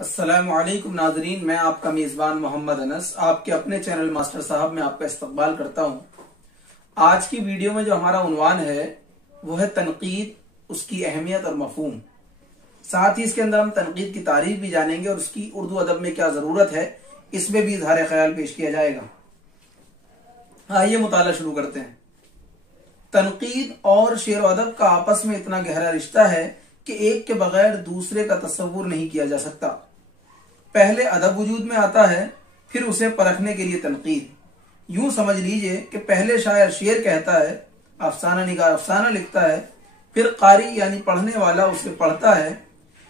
अस्सलामु अलैकुम नाज़रीन, मैं आपका मेज़बान मोहम्मद अनस आप के अपने चैनल मास्टर साहब में आपका इस्तकबाल करता हूं। आज की वीडियो में जो हमारा उन्वान है वो है तनकीद, उसकी अहमियत और मफहूम। साथ ही इसके अंदर हम तनकीद की तारीफ भी जानेंगे और उसकी उर्दू अदब में क्या ज़रूरत है इसमें भी इज़हार ख्याल पेश किया जाएगा। आइए मुताला शुरू करते हैं। तनकीद और शेर व अदब का आपस में इतना गहरा रिश्ता है कि एक के बगैर दूसरे का तस्वुर नहीं किया जा सकता। पहले अदब वजूद में आता है, फिर उसे परखने के लिए तनकीद। यूं समझ लीजिए कि पहले शायर शेर कहता है, अफसाना निगार अफसाना लिखता है, फिर कारी यानी पढ़ने वाला उसे पढ़ता है।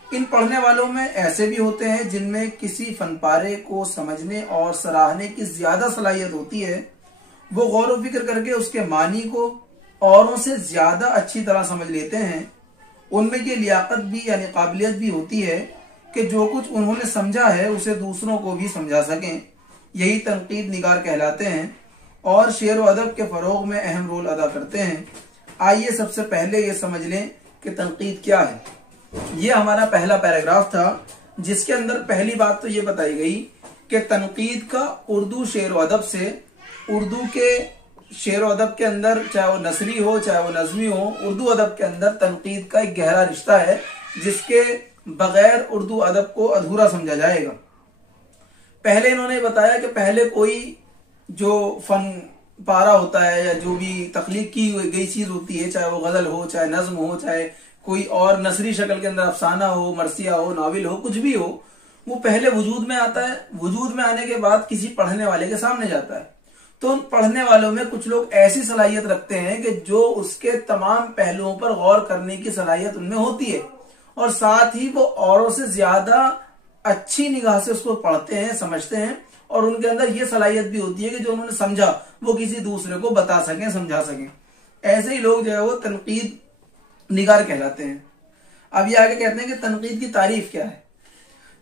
इन पढ़ने वालों में ऐसे भी होते हैं जिनमें किसी फनपारे को समझने और सराहने की ज्यादा सलाहियत होती है। वो गौर व फिक्र करके उसके मानी को औरों से ज्यादा अच्छी तरह समझ लेते हैं। उनमें ये लियाकत भी यानी काबिलियत भी होती है कि जो कुछ उन्होंने समझा है उसे दूसरों को भी समझा सकें। यही तनकीद निगार कहलाते हैं और शेर व अदब के फरोग में अहम रोल अदा करते हैं। आइए सबसे पहले ये समझ लें कि तनकीद क्या है। ये हमारा पहला पैराग्राफ था जिसके अंदर पहली बात तो ये बताई गई कि तनकीद का उर्दू शेर व अदब से, उर्दू के शेर व अदब के अंदर चाहे वो नसरी हो चाहे वो नज़मी हो, उर्दू अदब के अंदर तनकीद का एक गहरा रिश्ता है जिसके बगैर उर्दू अदब को अधूरा समझा जाएगा। पहले इन्होंने बताया कि पहले कोई जो फन पारा होता है या जो भी तख्लीक की गई चीज होती है, चाहे वो गजल हो चाहे नज्म हो चाहे कोई और नसरी शक्ल के अंदर अफसाना हो, मरसिया हो, नाविल हो, कुछ भी हो, वो पहले वजूद में आता है। वजूद में आने के बाद किसी पढ़ने वाले के सामने जाता है। तो उन पढ़ने वालों में कुछ लोग ऐसी सलाहियत रखते हैं कि जो उसके तमाम पहलुओं पर गौर करने की सलाहियत उनमें होती है और साथ ही वो औरों से ज्यादा अच्छी निगाह से उसको पढ़ते हैं, समझते हैं और उनके अंदर ये सलाहियत भी होती है कि जो उन्होंने समझा वो किसी दूसरे को बता सकें, समझा सकें। ऐसे ही लोग जो है वो तनकीद निगार कहलाते हैं। अब ये आगे कहते हैं कि तनकीद की तारीफ क्या है।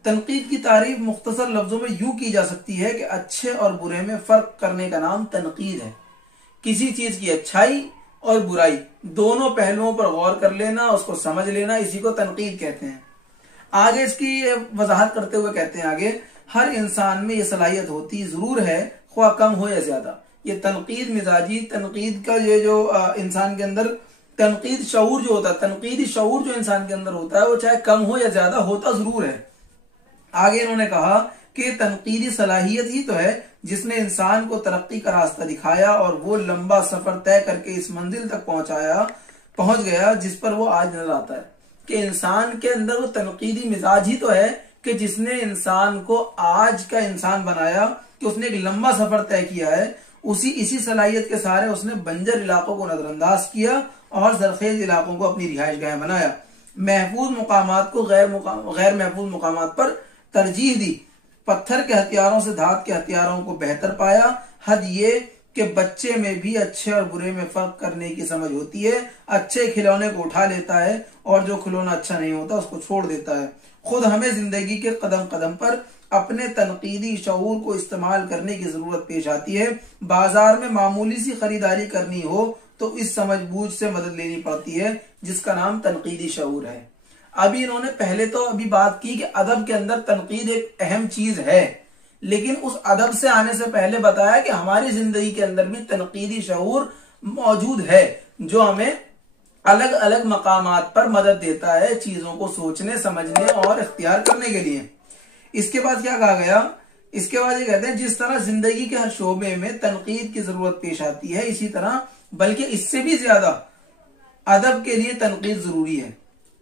तनकीद की तारीफ मुख्तसर लफ्जों में यूं की जा सकती है कि अच्छे और बुरे में फर्क करने का नाम तनकीद है। किसी चीज की अच्छाई और बुराई दोनों पहलुओं पर गौर कर लेना, उसको समझ लेना, इसी को तनकीद कहते हैं। आगे इसकी वजाहत करते हुए कहते हैं आगे, हर इंसान में ये सलाहियत होती जरूर है, ख्वाह कम हो या ज्यादा। ये तनकीद मिजाजी, तनकीद का ये जो इंसान के अंदर तनकीद शऊर जो होता है, तनकीदी शऊर जो इंसान के अंदर होता है वो चाहे कम हो या ज्यादा होता जरूर है। आगे इन्होंने कहा कि तनकीदी सलाहियत ही तो है जिसने इंसान को तरक्की का रास्ता दिखाया और वो लंबा सफर तय करके इस मंजिल तक पहुंच गया जिस पर वो आज नजर आता है। कि इंसान के अंदर वो तनकीदी मिजाज ही तो है कि जिसने इंसान को आज का इंसान बनाया, कि उसने एक लंबा सफर तय किया है। इसी सलाहियत के सहारे उसने बंजर इलाकों को नजरअंदाज किया और जरखेज इलाकों को अपनी रिहाइश गाह बनाया। महफूज मुकामात को गैर महफूज मुकामात पर तरजीह दी। पत्थर के हथियारों से धात के हथियारों को बेहतर पाया। हद ये कि बच्चे में भी अच्छे और बुरे में फर्क करने की समझ होती है। अच्छे खिलौने को उठा लेता है और जो खिलौना अच्छा नहीं होता उसको छोड़ देता है। खुद हमें जिंदगी के कदम कदम पर अपने तनकीदी शऊर को इस्तेमाल करने की जरूरत पेश आती है। बाजार में मामूली सी खरीदारी करनी हो तो इस समझ बूझ से मदद लेनी पड़ती है जिसका नाम तनकीदी शऊर है। अभी इन्होंने पहले तो अभी बात की कि अदब के अंदर तनकीद एक अहम चीज है, लेकिन उस अदब से आने से पहले बताया कि हमारी जिंदगी के अंदर भी तनकीदी शऊर मौजूद है जो हमें अलग अलग मकामात पर मदद देता है चीजों को सोचने, समझने और इख्तियार करने के लिए। इसके बाद क्या कहा गया, इसके बाद ये कहते हैं जिस तरह जिंदगी के हर शोबे में तनकीद की जरूरत पेश आती है, इसी तरह बल्कि इससे भी ज्यादा अदब के लिए तनकीद जरूरी है।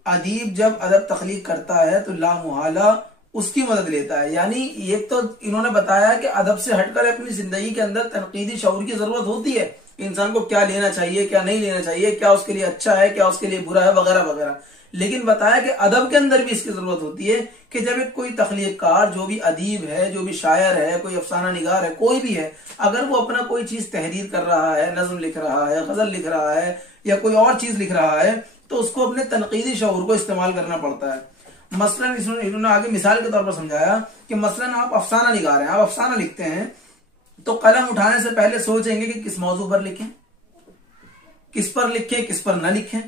अदीब जब अदब तख्लीक करता है तो लामुहाला उसकी मदद लेता है। यानी एक तो इन्होंने बताया कि अदब से हटकर अपनी जिंदगी के अंदर तनकीदी शऊर की जरूरत होती है। इंसान को क्या लेना चाहिए, क्या नहीं लेना चाहिए, क्या उसके लिए अच्छा है, क्या उसके लिए बुरा है, वगैरह वगैरह। लेकिन बताया कि अदब के अंदर भी इसकी जरूरत होती है कि जब एक कोई तख्लीकार, जो भी अदीब है, जो भी शायर है, कोई अफसाना निगार है, कोई भी है, अगर वो अपना कोई चीज तहरीर कर रहा है, नज्म लिख रहा है, गजल लिख रहा है या कोई और चीज लिख रहा है, तो उसको अपने तनकीदी शऊर को इस्तेमाल करना पड़ता है। मसलन इन्होंने आगे मिसाल के तौर पर समझाया कि मसलन आप अफसाना निगार हैं, आप अफसाना लिखते हैं तो कलम उठाने से पहले सोचेंगे कि किस मौजू पर लिखें, किस पर लिखें, किस पर न लिखें।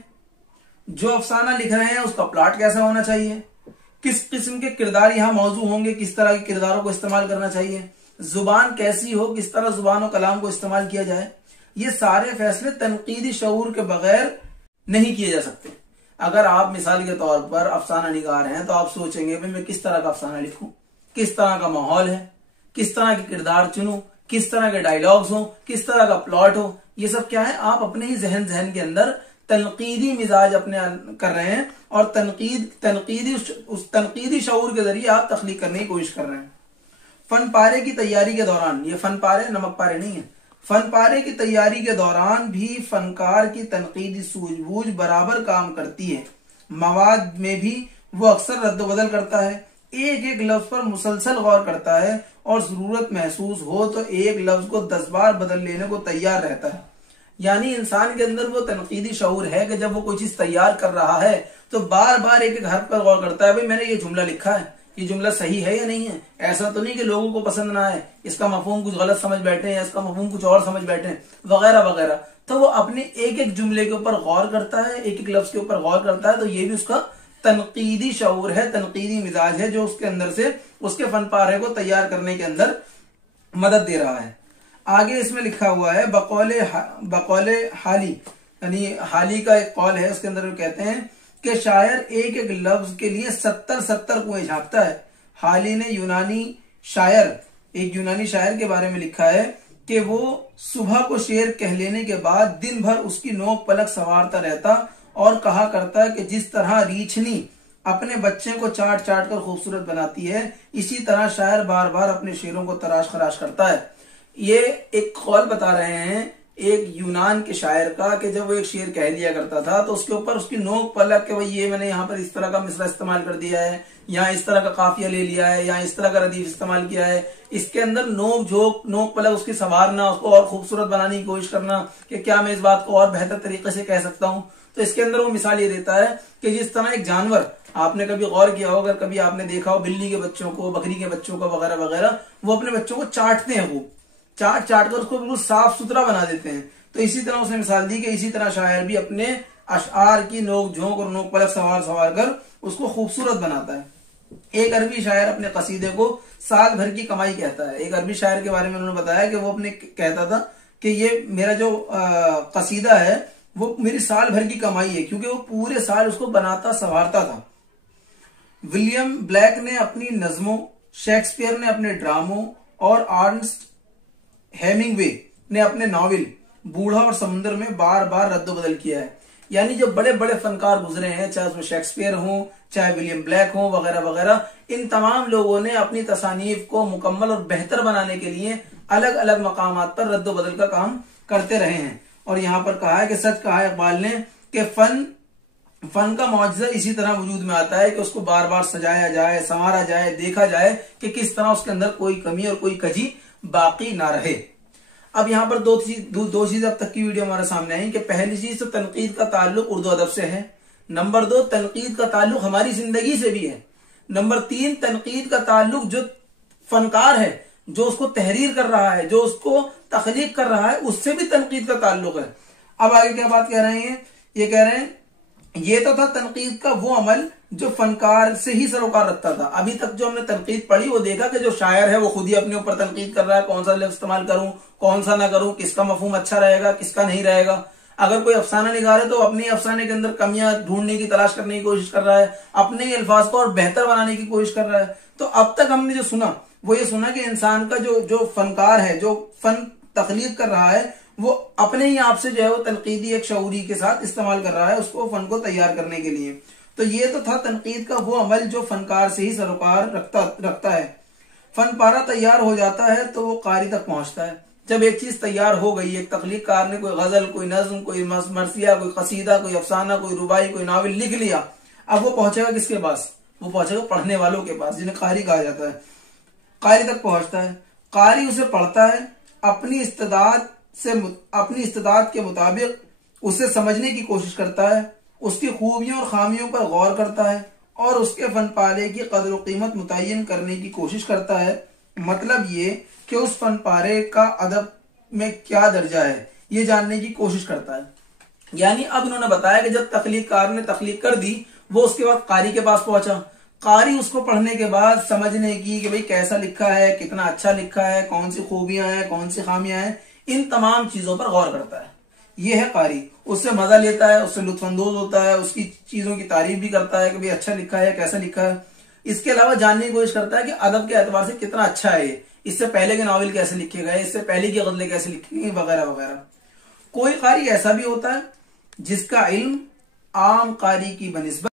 जो अफसाना लिख रहे हैं उसका प्लॉट कैसा होना चाहिए, किस किस्म के किरदार यहाँ मौजू होंगे, किस तरह के किरदारों को इस्तेमाल करना चाहिए, जुबान कैसी हो, किस तरह जुबान और कलाम को इस्तेमाल किया जाए, ये सारे फैसले तनकीदी शऊर के बगैर नहीं किए जा सकते। अगर आप मिसाल के तौर पर अफसाना निगार हैं तो आप सोचेंगे भाई मैं किस तरह का अफसाना लिखूं, किस तरह का माहौल है, किस तरह के किरदार चुनूं, किस तरह के डायलॉग्स हो, किस तरह का प्लॉट हो। ये सब क्या है, आप अपने ही जहन के अंदर तनकीदी मिजाज अपने कर रहे हैं और तनकीदी शऊर के जरिए आप तख्लीक करने की कोशिश कर रहे हैं। फन पारे की तैयारी के दौरान, ये फन पारे नमक पारे नहीं है, फन पारे की तैयारी के दौरान भी फनकार की तनकीदी सूझबूझ बराबर काम करती है। मवाद में भी वो अक्सर रद्द-बदल करता है, एक एक लफ्ज पर मुसलसल गौर करता है और जरूरत महसूस हो तो एक लफ्ज को 10 बार बदल लेने को तैयार रहता है। यानी इंसान के अंदर वो तनकीदी शऊर है कि जब वो कोई चीज तैयार कर रहा है तो बार बार एक एक हर्फ पर गौर करता है, भाई मैंने ये जुमला लिखा है, ये जुमला सही है या नहीं है, ऐसा तो नहीं कि लोगों को पसंद ना आए, इसका मफहूम कुछ गलत समझ बैठे हैं, इसका मफहूम कुछ और समझ बैठे हैं, वगैरह वगैरह। तो वो अपने एक एक जुमले के ऊपर गौर करता है, एक एक लफ्ज के ऊपर गौर करता है। तो ये भी उसका तनकीदी शऊर है, तनकीदी मिजाज है, जो उसके अंदर से उसके फन पारे को तैयार करने के अंदर मदद दे रहा है। आगे इसमें लिखा हुआ है बकौले हाली, यानी हाली का एक कौल है, उसके अंदर वो कहते हैं कि शायर एक एक लफ्ज के लिए 70 कुएं झांकता है। हाली ने एक यूनानी शायर के बारे में लिखा है कि वो सुबह को शेर कह लेने के बाद दिन भर उसकी नोक पलक संवारता रहता और कहा करता है कि जिस तरह रीछनी अपने बच्चे को चाट चाट कर खूबसूरत बनाती है, इसी तरह शायर बार बार अपने शेरों को तराश खराश करता है। ये एक कौल बता रहे हैं एक यूनान के शायर का कि जब वो एक शेर कह दिया करता था तो उसके ऊपर उसकी नोक पलक के भाई ये मैंने यहाँ पर इस तरह का मिसरा इस्तेमाल कर दिया है, यहाँ इस तरह का काफिया ले लिया है, यहाँ इस तरह का रदीफ इस्तेमाल किया है, इसके अंदर नोक पलक उसकी संवारना, उसको और खूबसूरत बनाने की कोशिश करना कि क्या मैं इस बात को और बेहतर तरीके से कह सकता हूँ। तो इसके अंदर वो मिसाल ये देता है कि जिस तरह एक जानवर, आपने कभी गौर किया हो, अगर कभी आपने देखा हो बिल्ली के बच्चों को, बकरी के बच्चों को वगैरह वगैरह, वो अपने बच्चों को चाटते हैं, वो चाट कर उसको बिल्कुल साफ सुथरा बना देते हैं। तो इसी तरह उसने मिसाल दी कि इसी तरह शायर भी अपने अशआर की नोक झोंक और नोक पलक सवार कर उसको खूबसूरत बनाता है। एक अरबी शायर अपने कसीदे को साल भर की कमाई कहता है। एक अरबी शायर के बारे में उन्होंने बताया कि वो अपने कहता था कि ये मेरा जो कसीदा है वो मेरी साल भर की कमाई है, क्योंकि वो पूरे साल उसको बनाता संवारता था। विलियम ब्लैक ने अपनी नज्मों, शेक्सपियर ने अपने ड्रामों और अर्नेस्ट हेमिंगवे ने अपने नॉवेल बूढ़ा और समुद्र में बार बार रद्द-बदल किया है। यानी जो बड़े बड़े फनकार गुजरे हैं, चाहे उसमें शेक्सपियर हो, चाहे विलियम ब्लैक हो, वगैरह वगैरह, इन तमाम लोगों ने अपनी तसानीफ को मुकम्मल और बेहतर बनाने के लिए अलग अलग मकामात पर रद्द-बदल का काम करते रहे हैं। और यहाँ पर कहा है कि सच कहा है इकबाल ने कि फन का मौजज़ा इसी तरह वजूद में आता है कि उसको बार बार सजाया जाए, संवारा जाए, देखा जाए कि किस तरह उसके अंदर कोई कमी और कोई कजी बाकी ना रहे। अब यहाँ पर दो चीज अब तक की वीडियो हमारे सामने आई कि पहली चीज तो तनकीद का ताल्लुक उर्दू अदब से है, नंबर 2 तनकीद का ताल्लुक हमारी जिंदगी से भी है, नंबर 3 तनकीद का ताल्लुक जो फनकार है, जो उसको तहरीर कर रहा है, जो उसको तख्लीक कर रहा है, उससे भी तनकीद का ताल्लुक है। अब आगे क्या बात कह रहे हैं, ये कह रहे हैं ये तो था तनकीद का वो अमल जो फनकार से ही सरोकार रखता था। अभी तक जो हमने तनकीद पढ़ी वो देखा कि जो शायर है वो खुद ही अपने ऊपर तनकीद कर रहा है, कौन सा लफ्ज इस्तेमाल करूं, कौन सा ना करूं, किसका मफहूम अच्छा रहेगा, किसका नहीं रहेगा। अगर कोई अफसाना निगार है तो अपने अफसाने के अंदर कमियां ढूंढने की, तलाश करने की कोशिश कर रहा है, अपने ही अल्फाज को और बेहतर बनाने की कोशिश कर रहा है। तो अब तक हमने जो सुना वो ये सुना कि इंसान का जो फनकार है, जो फन तख्लीक कर रहा है, वो अपने ही आप से जो है वो तनकीदी एक शऊरी के साथ इस्तेमाल कर रहा है उसको फन को तैयार करने के लिए। तो ये तो था तनकीद का वो अमल जो फनकार से ही सरोकार रखता है। फन पारा तैयार हो जाता है तो वो कारी तक पहुंचता है। जब एक चीज तैयार हो गई, एक तख्लीककार ने कोई गजल, कोई नज्म, कोई मरसिया, कोई कसीदा, कोई अफसाना, कोई रुबाई, कोई नावल लिख लिया, अब वो पहुंचेगा किसके पास? वो पहुंचेगा पढ़ने वालों के पास, जिन्हें कारी कहा जाता है। कारी तक पहुंचता है, कारी उसे पढ़ता है, अपनी इस्तेदाद के मुताबिक उसे समझने की कोशिश करता है, उसकी खूबियों और खामियों पर गौर करता है और उसके फन पारे की कदर व कीमत मुतय्यन करने की कोशिश करता है। मतलब ये कि उस फन पारे का अदब में क्या दर्जा है ये जानने की कोशिश करता है। यानी अब इन्होंने बताया कि जब तख्लीककार ने तख्लीक कर दी, वो उसके बाद कारी के पास पहुंचा, कारी उसको पढ़ने के बाद समझने की कि भाई कैसा लिखा है, कितना अच्छा लिखा है, कौन सी खूबियां हैं, कौन सी खामियां हैं, इन तमाम चीजों पर गौर करता है। ये है कारी। उससे मजा लेता है, उससे लुत्फानंदोज होता है, उसकी चीजों की तारीफ भी करता है कि भाई अच्छा लिखा है, कैसा लिखा है। इसके अलावा जानने की कोशिश करता है कि अदब के एतबार से कितना अच्छा है ये, इससे पहले के नॉवेल कैसे लिखे गए, इससे पहले की गजलें कैसे लिखी गई, वगैरह वगैरह। कोई कारी ऐसा भी होता है जिसका इल्म आम कारी की बनिस्बत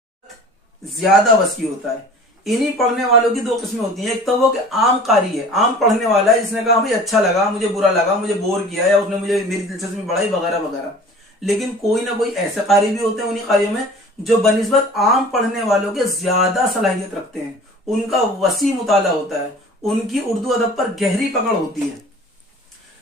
ज्यादा वसी होता है। इन्हीं पढ़ने वालों की दो किस्में होती हैं। एक तो वो कि आम कारी है, आम पढ़ने वाला है, जिसने कहा मुझे अच्छा लगा, मुझे बुरा लगा, मुझे बोर किया, या उसने मुझे मेरी दिलचस्पी बढ़ाई, वगैरह वगैरह। लेकिन कोई ना कोई ऐसे कारी भी होते हैं उन्हीं कारियों में जो बनिस्बत आम पढ़ने वालों के ज्यादा सलाहियत रखते हैं, उनका वसी मुताला होता है, उनकी उर्दू अदब पर गहरी पकड़ होती है,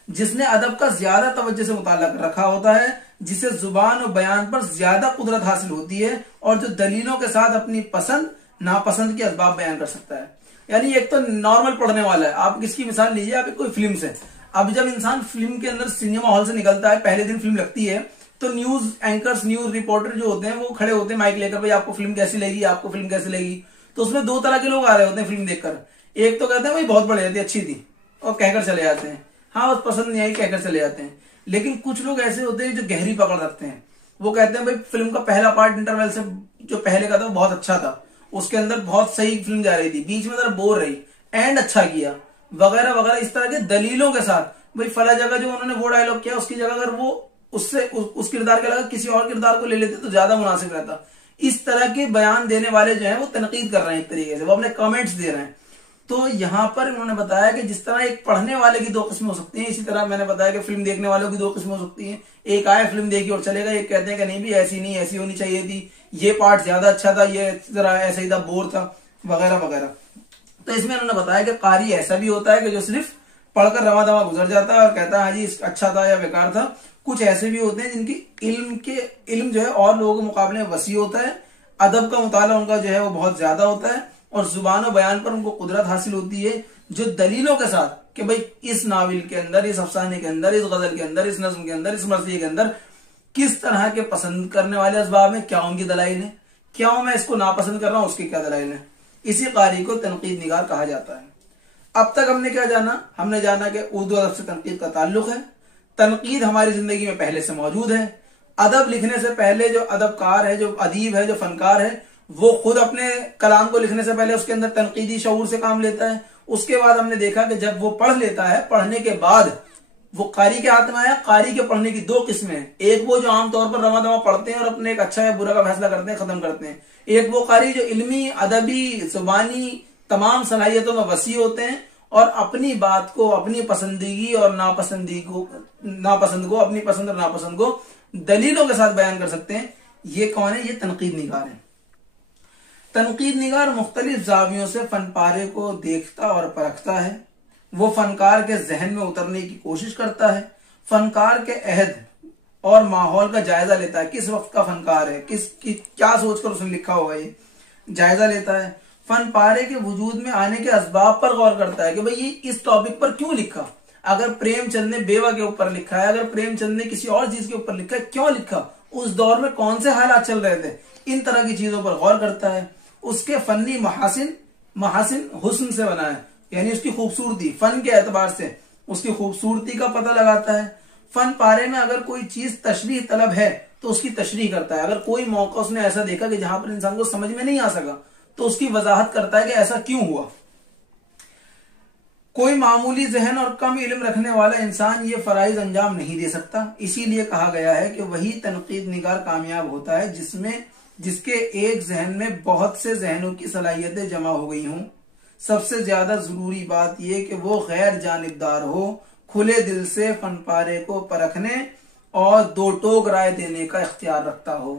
जिसने अदब का ज्यादा तवज्जो से मुताला रखा होता है, जिसे जुबान और बयान पर ज्यादा कुदरत हासिल होती है, और जो दलीलों के साथ अपनी पसंद नापसंद के असबाब बयान कर सकता है। यानी एक तो नॉर्मल पढ़ने वाला है। आप किसकी मिसाल लीजिए, आप कोई फिल्म से। अब जब इंसान फिल्म के अंदर सिनेमा हॉल से निकलता है, पहले दिन फिल्म लगती है, तो न्यूज एंकर्स, न्यूज रिपोर्टर जो होते हैं वो खड़े होते हैं माइक लेकर, भाई आपको फिल्म कैसी लगी, आपको फिल्म कैसी लगी। तो उसमें दो तरह के लोग आ रहे होते हैं फिल्म देखकर। एक तो कहते हैं भाई बहुत बढ़िया थी, अच्छी थी, और कहकर चले जाते हैं, हाँ बस पसंद नहीं आई, कहकर चले जाते हैं। लेकिन कुछ लोग ऐसे होते हैं जो गहरी पकड़ रखते हैं। वो कहते हैं भाई फिल्म का पहला पार्ट इंटरवल से जो पहले का था वो बहुत अच्छा था, उसके अंदर बहुत सही फिल्म जा रही थी, बीच में जरा बोर रही, एंड अच्छा किया, वगैरह वगैरह। इस तरह के दलीलों के साथ भाई फला जगह जो उन्होंने वो डायलॉग किया, उसकी जगह अगर वो उससे उस किरदार के अलावा किसी और किरदार को ले लेते तो ज्यादा मुनासिब रहता। इस तरह के बयान देने वाले जो है वो तनकीद कर रहे हैं, एक तरीके से वो अपने कमेंट्स दे रहे हैं। तो यहां पर उन्होंने बताया कि जिस तरह एक पढ़ने वाले की दो किस्में हो सकती हैं, इसी तरह मैंने बताया कि फिल्म देखने वालों की दो किस्में हो सकती हैं। एक आए फिल्म देखी और चलेगा, एक कहते हैं कि नहीं भी ऐसी नहीं, ऐसी होनी चाहिए थी, ये पार्ट ज्यादा अच्छा था, ये जरा ऐसा ही था, बोर था, वगैरह वगैरह। तो इसमें उन्होंने बताया कि कारी ऐसा भी होता है कि जो सिर्फ पढ़कर रवा दवा गुजर जाता है और कहता है हाँ जी अच्छा था या बेकार था। कुछ ऐसे भी होते हैं जिनकी इल्म जो है और लोगों के मुकाबले में वसी होता है, अदब का मुताला उनका जो है वो बहुत ज्यादा होता है, और जुबान और बयान पर उनको कुदरत हासिल होती है, जो दलीलों के साथ कि भाई इस नावल के अंदर, इस अफसाने के अंदर, इस गजल के अंदर, इस नज्म के अंदर, इस मर्ज़िये के अंदर किस तरह के पसंद करने वाले असबाब में, क्या उनकी दलाइल है, क्या मैं इसको नापसंद कर रहा हूं, उसकी क्या दलाइल है। इसी कारी को तनकीद निगार कहा जाता है। अब तक हमने क्या जाना? हमने जाना कि उर्दू अदब से तनकीद का ताल्लुक है। तनकीद हमारी जिंदगी में पहले से मौजूद है। अदब लिखने से पहले जो अदबकार है, जो अदीब है, जो फनकार है, वो खुद अपने कलाम को लिखने से पहले उसके अंदर तनकीदी शऊर से काम लेता है। उसके बाद हमने देखा कि जब वो पढ़ लेता है, पढ़ने के बाद वो कारी के हाथ में आया। कारी के पढ़ने की दो किस्में हैं, एक वो जो आमतौर पर रवा दवा पढ़ते हैं और अपने एक अच्छा या बुरा का फैसला करते हैं, खत्म करते हैं। एक वो कारी जो इल्मी, अदबी, जुबानी तमाम सलाहियतों में वसी होते हैं और अपनी बात को, अपनी पसंदीगी और नापसंद को, अपनी पसंद और नापसंद को दलीलों के साथ बयान कर सकते हैं। ये कौन है? ये तनकीद निगार है। तनकीद निगार मुख्तलिफ जावियों से फनपारे को देखता और परखता है। वो फनकार के जहन में उतरने की कोशिश करता है, फनकार के अहद और माहौल का जायजा लेता है, किस वक्त का फनकार है, क्या सोचकर उसने लिखा हुआ है, जायजा लेता है। फनपारे के वजूद में आने के असबाब पर गौर करता है कि भाई ये इस टॉपिक पर क्यों लिखा। अगर प्रेमचंद ने बेवा के ऊपर लिखा है, अगर प्रेमचंद ने किसी और चीज के ऊपर लिखा है, क्यों लिखा, उस दौर में कौन से हालात चल रहे थे, इन तरह की चीजों पर गौर करता है। उसके फनी महासिन हुस्न से बना है, यानी उसकी खूबसूरती, फन के एतबार से उसकी खूबसूरती का पता लगाता है। फन पारे में अगर कोई चीज तशरीह तलब है तो उसकी तशरीह करता है। अगर कोई मौका उसने ऐसा देखा कि जहां पर इंसान को समझ में नहीं आ सका तो उसकी वजाहत करता है कि ऐसा क्यों हुआ। कोई मामूली जहन और कम इल्म रखने वाला इंसान ये फराइज अंजाम नहीं दे सकता। इसीलिए कहा गया है कि वही तनकीद निगार कामयाब होता है जिसके एक जहन में बहुत से जहनों की सलाहियतें जमा हो गई हों। सबसे ज्यादा जरूरी बात यह कि वो गैर जानिबदार हो, खुले दिल से फनपारे को परखने और दो टोक राय देने का इख्तियार रखता हो।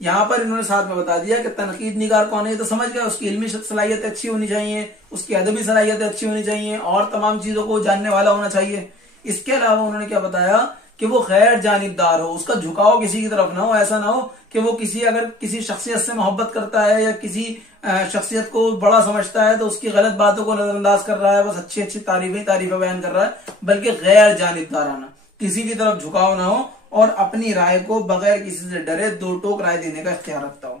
यहाँ पर इन्होंने साथ में बता दिया कि तनकीद निगार कौन है, तो समझ गया, उसकी इल्मी सलाहियतें अच्छी होनी चाहिए, उसकी अदबी सलाहियतें अच्छी होनी चाहिए और तमाम चीजों को जानने वाला होना चाहिए। इसके अलावा उन्होंने क्या बताया कि वो गैर जानिबदार हो, उसका झुकाव किसी की तरफ ना हो। ऐसा ना हो कि वो अगर किसी शख्सियत से मोहब्बत करता है या किसी शख्सियत को बड़ा समझता है तो उसकी गलत बातों को नजरअंदाज कर रहा है, बस अच्छी अच्छी तारीफें बयान कर रहा है, बल्कि गैर जानिबदाराना, किसी की तरफ झुकाव ना हो और अपनी राय को बगैर किसी से डरे दो टोक राय देने का इख्तियार रखता हो।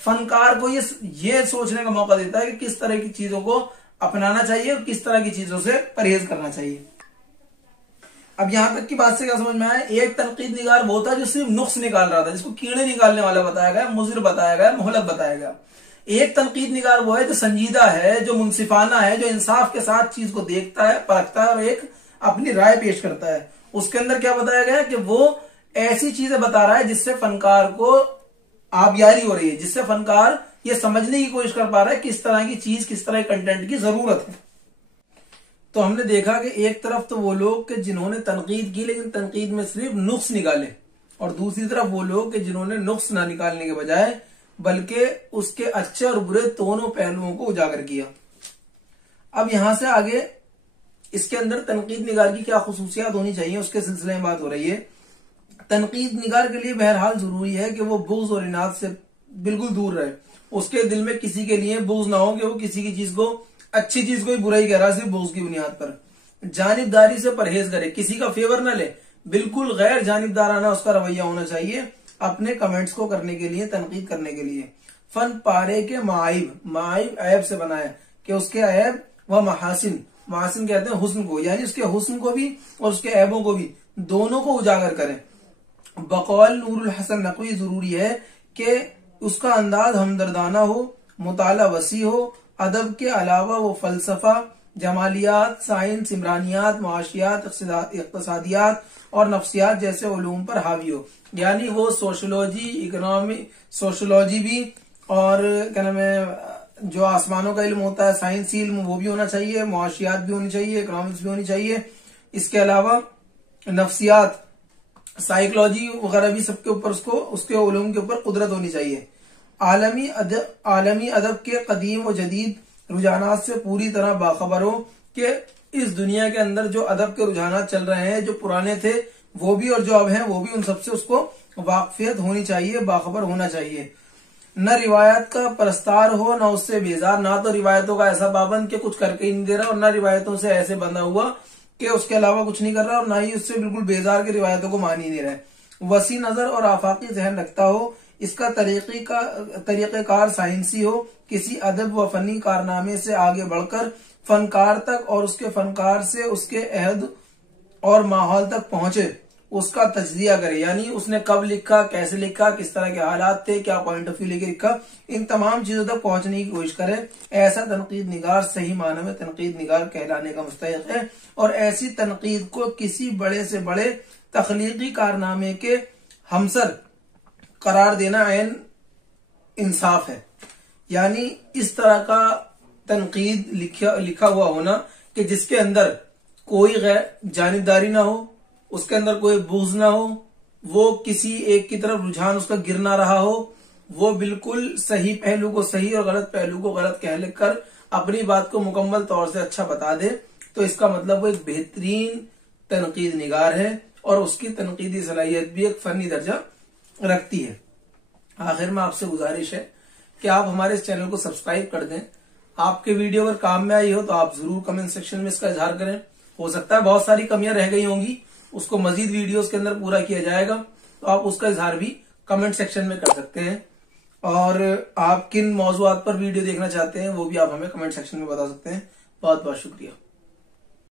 फनकार को ये सोचने का मौका देता है कि किस तरह की चीजों को अपनाना चाहिए और किस तरह की चीजों से परहेज करना चाहिए। अब यहां तक की बात से क्या समझ में आया? एक तनकीद निगार वो था जो सिर्फ नुक्स निकाल रहा था, जिसको कीड़े निकालने वाला बताया गया, मुज़िर बताया गया, मुहलक बताया गया। एक तनकीद निगार वो है जो संजीदा है, जो मुनसिफाना है, जो इंसाफ के साथ चीज को देखता है, परखता है और एक अपनी राय पेश करता है। उसके अंदर क्या बताया गया कि वो ऐसी चीजें बता रहा है जिससे फनकार को आबियारी हो रही है, जिससे फनकार ये समझने की कोशिश कर पा रहा है किस तरह की चीज, किस तरह के कंटेंट की जरूरत है। तो हमने देखा कि एक तरफ तो वो लोग कि जिन्होंने तनकीद की लेकिन तनकीद में सिर्फ नुक्स निकाले, और दूसरी तरफ वो लोग कि जिन्होंने नुक्स ना निकालने के बजाय बल्कि उसके अच्छे और बुरे दोनों पहलुओं को उजागर किया। अब यहां से आगे इसके अंदर तनकीद निगार की क्या खुसूसियात होनी चाहिए उसके सिलसिले में बात हो रही है। तनकीद निगार के लिए बहरहाल जरूरी है कि वो बुग़्ज़ और इनाद से बिल्कुल दूर रहे, उसके दिल में किसी के लिए बुग़्ज़ ना हो कि वो किसी की चीज को, अच्छी चीज को ही बुराई कह रहा है सिर्फ बुग़्ज़ की बुनियाद पर। जानिबदारी से परहेज करे, किसी का फेवर न ले, बिल्कुल गैर जानिबदाराना उसका रवैया होना चाहिए अपने कमेंट्स को करने के लिए, तनकीद करने के लिए। फन पारे के माइब ऐब से बनाए कि उसके ऐब व महासिन, महासिन कहते हैं हुस्न को, यानी उसके हुस्न को भी और उसके ऐबों को भी, दोनों को उजागर करें। बकौल नूरुल हसन नकवी जरूरी है कि उसका अंदाज हमदर्दाना हो, मुताला वसी हो, अदब के अलावा वो फलसफा, जमालियात, साइंस, इमरानियात, मुआशियात, इक्तिसादियात और नफ्सियात जैसे उलूम पर हावी हो। यानी वो सोशोलॉजी, इकोनॉमी, सोशोलॉजी भी और क्या नाम है जो आसमानों का इल्म होता है, साइंसी इल्म, वो भी होना चाहिए, मुआशियात भी होनी चाहिए, इकोनॉमिक्स भी होनी चाहिए। इसके अलावा नफ्सियात, साइकोलॉजी वगैरह भी सबके ऊपर उसको, उसके उलूम के ऊपर कुदरत होनी चाहिए। आलमी अदब के कदीम व जदीद रुझानात से पूरी तरह बाखबर हो कि इस दुनिया के अंदर जो अदब के रुझानात चल रहे हैं, जो पुराने थे वो भी और जो अब हैं वो भी, उन सबसे उसको वाकफियत होनी चाहिए, बाखबर होना चाहिए। न रिवायत का परस्तार हो, न उससे बेजार, ना तो रिवायतों का ऐसा पाबंद कि कुछ करके ही नहीं दे रहा, और न रिवायतों से ऐसे बंधा हुआ कि उसके अलावा कुछ नहीं कर रहा, और ना ही उससे बिल्कुल बेजार के रिवायतों को मान ही नहीं रहे। वसी नजर और आफाकी जहन रखता हो, इसका तरीक़ेकार साइंसी हो, किसी अदब व फनी कारनामे से आगे बढ़कर फनकार तक और उसके फनकार से उसके अहद और माहौल तक पहुंचे, उसका तज्जिया करे। यानी उसने कब लिखा, कैसे लिखा, किस तरह के हालात थे, क्या पॉइंट ऑफ व्यू लेके लिखा, इन तमाम चीजों तक पहुंचने की कोशिश करे। ऐसा तनकीद निगार सही माने में तनकीद निगार कहलाने का मुस्तहिक है, और ऐसी तनकीद को किसी बड़े से बड़े तख्लीकी कारनामे के हमसर करार देना ऐन इंसाफ है। यानी इस तरह का तनकीद लिखा हुआ होना कि जिसके अंदर कोई गैर जानिबदारी ना हो, उसके अंदर कोई बुग़्ज़ ना हो, वो किसी एक की तरफ रुझान उसका गिर ना रहा हो, वो बिल्कुल सही पहलू को सही और गलत पहलू को गलत कह कर अपनी बात को मुकम्मल तौर से अच्छा बता दे, तो इसका मतलब वो एक बेहतरीन तनकीद निगार है और उसकी तनकीदी सलाहियत भी एक फनी दर्जा रखती है। आखिर में आपसे गुजारिश है कि आप हमारे इस चैनल को सब्सक्राइब कर दें। आपके वीडियो अगर काम में आई हो तो आप जरूर कमेंट सेक्शन में इसका इजहार करें। हो सकता है बहुत सारी कमियां रह गई होंगी, उसको मजीद वीडियोस के अंदर पूरा किया जाएगा, तो आप उसका इजहार भी कमेंट सेक्शन में कर सकते हैं। और आप किन मौज़ूआत पर वीडियो देखना चाहते हैं वो भी आप हमें कमेंट सेक्शन में बता सकते हैं। बहुत बहुत शुक्रिया।